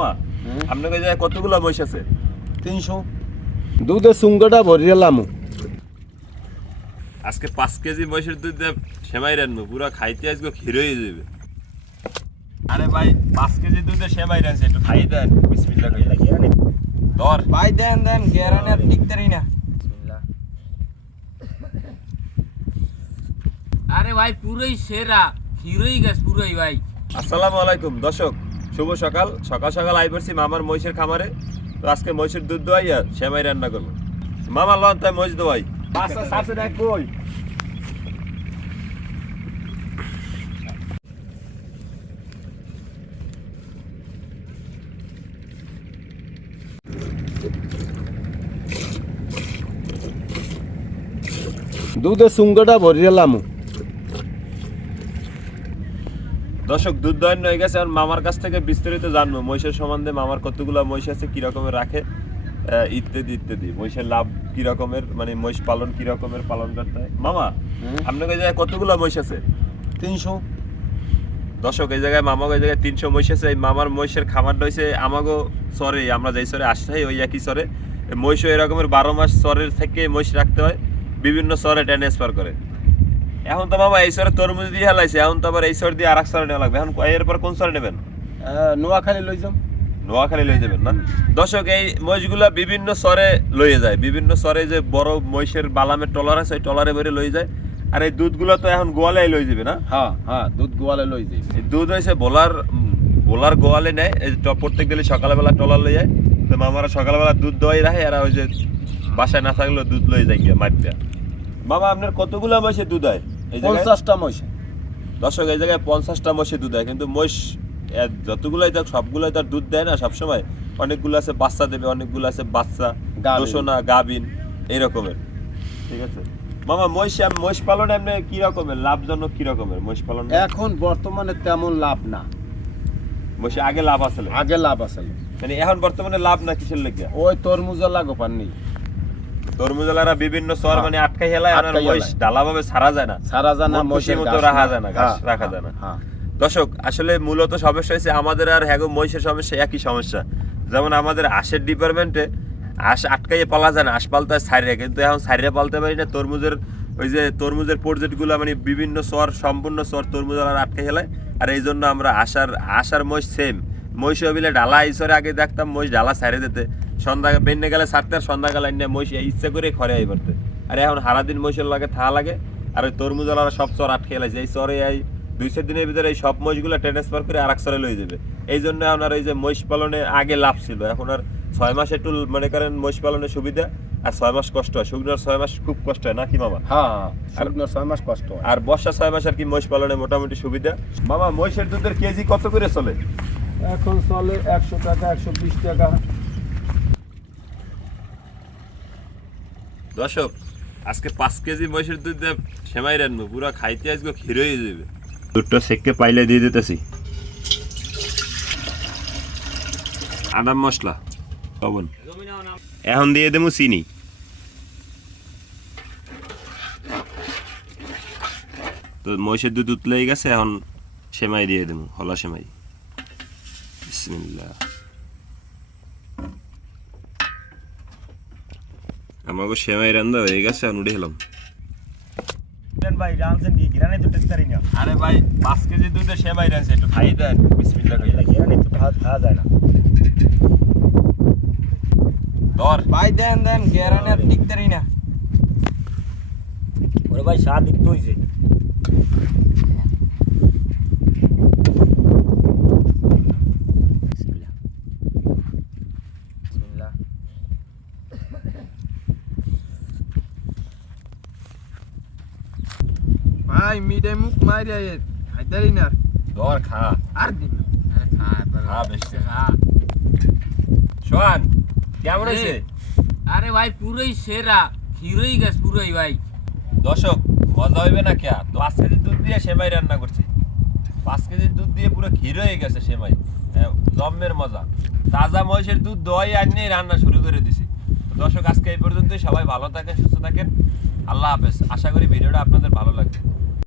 মামা হুম। আপনার কাছে কতগুলো মহিষ আছে? তিনশো? দুধের সুঙ্গটা ভরিয়ে লাম। আজকে পাঁচ কেজি মহিষের দুধ দিয়ে সেমাই রান্নু পুরো খাইতে আজকে ক্ষীর হয়ে যাবে। আরে ভাই পাঁচ কেজি দুধে সেমাই রানছে একটু খাই দেন বিসমিল্লাহ কইরা। ধর। ভাই দেন দেন টিকতারি না। আরে ভাই পুরোই সেরা হিরোই গেছ পুরোই ভাই। আসসালামু আলাইকুম দর্শক। শুভ সকাল। সকাল সকাল আই পড়ছি মামার মহিষের খামারে। তো আজকে মহিষের দুধ দোয়াই আর সেমাই রান্না করব। মামা লন তাই মহিষ দোয়াই। কই। দুধের সুঙ্গটা ভরিয়ে লাম। দর্শক দুধ দহন হয়ে গেছে। এখন মামার কাছ থেকে বিস্তারিত জানব। মহিষের সম্বন্ধে মামার কতগুলো মহিষ আছে কি রকমের রাখে ইত্যাদি ইত্যাদি। মহিষের লাভ কি রকমের মানে মহিষ পালন কি রকমের পালন করতে হয়? মামা। আপনার কাছে কতগুলো মহিষ আছে? তিনশো। দর্শক এই জায়গায় মামাগো এই জায়গায় তিনশো মহিষ আছে। এই মামার মহিষের খামারটা হয়েছে আমাগো সরে আমরা যেই সরে আসতে ওই একই সরে। মহিষও এরকমের বারো মাস সরের থেকে মহিষ রাখতে হয়। বিভিন্ন সরে ট্রান্সফার করে। এখন তো মামা এই সরে তরমুজ দিয়ে হেলাইছে এখন তো আবার এই সর দিয়ে আর এক সরে নেওয়া লাগবে। এখন এরপর কোন সরে নেবেন? নোয়াখালী লই যাম। নোয়াখালী লই যাবেন না? দর্শক এই মহিষগুলা বিভিন্ন সরে লইয়ে যায়। বিভিন্ন সরে যে বড় মহিষের বালামের টলার আছে ওই টলারে বেড়ে লই যায়। আর এই দুধগুলো তো এখন গোয়ালে লই যাবে না? হ্যাঁ হ্যাঁ দুধ গোয়ালে লই যাই এই দুধ হয়েছে বোলার বোলার গোয়ালে নেয়। এই প্রত্যেক দিলে সকালবেলা টলার লই যায়। তো মামারা সকালবেলা দুধ দোয়াই রাখে আর ওই যে বাসায় না থাকলেও দুধ লই যায় গিয়া মাঠটা মামা আপনার কতগুলো মহিষের দুধ হয়? পঞ্চাশটা মহিষ। দর্শক এই জায়গায় পঞ্চাশটা মহিষের দুধ হয় কিন্তু মহিষ যতগুলোই দেখ সবগুলোই তার দুধ দেয় না সবসময়। অনেকগুলো আছে বাচ্চা দেবে অনেকগুলো আছে বাচ্চা। দোষণা গাবিন এই রকমের ঠিক আছে? মামা মহিষ মহিষ পালন এমনি কি রকমের লাভজনক কি রকমের মহিষ পালন? এখন বর্তমানে তেমন লাভ না। মহিষে আগে লাভ আসলে আগে লাভ আছে মানে এখন বর্তমানে লাভ না কিসের লেগে? ওই তরমুজা লাগো পাননি তরমুজালারা বিভিন্ন শহর হ্যাঁ। মানে আটকাই হেলায় মহিষ ছাড়া যায় না। সারা খুশি মহিষের মতো রাখা যায় না, ঘাস হ্যাঁ, রাখা হ্যাঁ, যায় না। হ্যাঁ। দর্শক আসলে মূলত সমস্যা হয়েছে আমাদের আর হ্যাগো মহিষের সমস্যা একই সমস্যা। যেমন আমাদের আশের ডিপার্টমেন্টে আশ আটকাইয়ে পালা যায় না আশ পালতে হয় সাইরে কিন্তু এখন সাইরে পালতে পারি না তরমুজের ওই যে তরমুজের প্রজেক্টগুলো মানে বিভিন্ন স্বর সম্পূর্ণ স্বর তরমুজ আর আটকে হেলায়। আর এই জন্য আমরা আশার আশার মহিষ সেম মহিষ বিলে ডালা এই সরে আগে দেখতাম মহিষ ডালা সাইরে দিতে। সন্ধ্যা বেন্যে গেলে সারতে আর সন্ধ্যা গেলে এনে মহিষ ইচ্ছা করে খরে আই করতে। আর এখন সারাদিন মহিষের লাগে থা লাগে আর ওই তরমুজওয়ালারা সব চর আটকে হেলাইছে এই চরে এই দুই চার দিনের ভিতরে এই সব মহিষগুলো ট্রান্সফার করে আর এক চরে লয়ে যাবে। এই জন্য আপনার এই যে মহিষ পালনে আগে লাভ ছিল এখন আর ছয় মাস একটু মনে করেন মহিষ পালনের সুবিধা আর ছয় মাস কষ্ট হয়। শুকনোর ছয় মাস খুব কষ্ট হয় নাকি মামা? হ্যাঁ হ্যাঁ শুকনো ছয় মাস কষ্ট হয়। আর বর্ষা ছয় মাস আর কি মহিষ পালনে মোটামুটি সুবিধা? মামা মহিষের দুধের কেজি কত করে চলে? এখন চলে একশো টাকা একশো বিশ টাকা। দর্শক আজকে পাঁচ কেজি মহিষের দুধ দিয়ে সেমাই রান্নু পুরো খাইতে আজকে ক্ষীর হয়ে যাবে। দুধটা সেককে পাইলে দিয়ে দিতেছি। আদাম মশলা লবণ। এখন দিয়ে দেবো চিনি। তো মহিষের দুধ উতলেই গেছে এখন সেমাই দিয়ে দেবো হলা সেমাই। বিসমিল্লাহ। আমাকে সেমাই রান্দা হয়ে গেছে এখন উঠে এলাম ভাই রানছেন কি গেরানে তো টিকতারি না আরে ভাই পাঁচ কেজি দুধে সেমাই রানছে একটু খাই দেন বিসমিল্লাহ কইরা গেরানে তো ভাত খাওয়া যায় না ধর ভাই দেন দেন গেরানে টিকতারি না ওরে ভাই স্বাদ একটু হইছে ভাই মিডে মুখ মারিয়া খাইতারি না ধর খা আর দিন আরে খা খা বেশি খা শোন কেমন হয়েছে আরে ভাই পুরোই সেরা হিরোই গেছ পুরোই ভাই দর্শক মজা হইবে না কেয়া পাঁচ কেজি দুধ দিয়ে সেমাই রান্না করছি পাঁচ কেজি দুধ দিয়ে পুরো ক্ষীর হয়ে গেছে সেমাই জম্মের মজা তাজা মহিষের দুধ দই আনিয়ে রান্না শুরু করে দিছি দর্শক আজকে এই পর্যন্তই সবাই ভালো থাকেন সুস্থ থাকেন আল্লাহ হাফেজ আশা করি ভিডিওটা আপনাদের ভালো লাগবে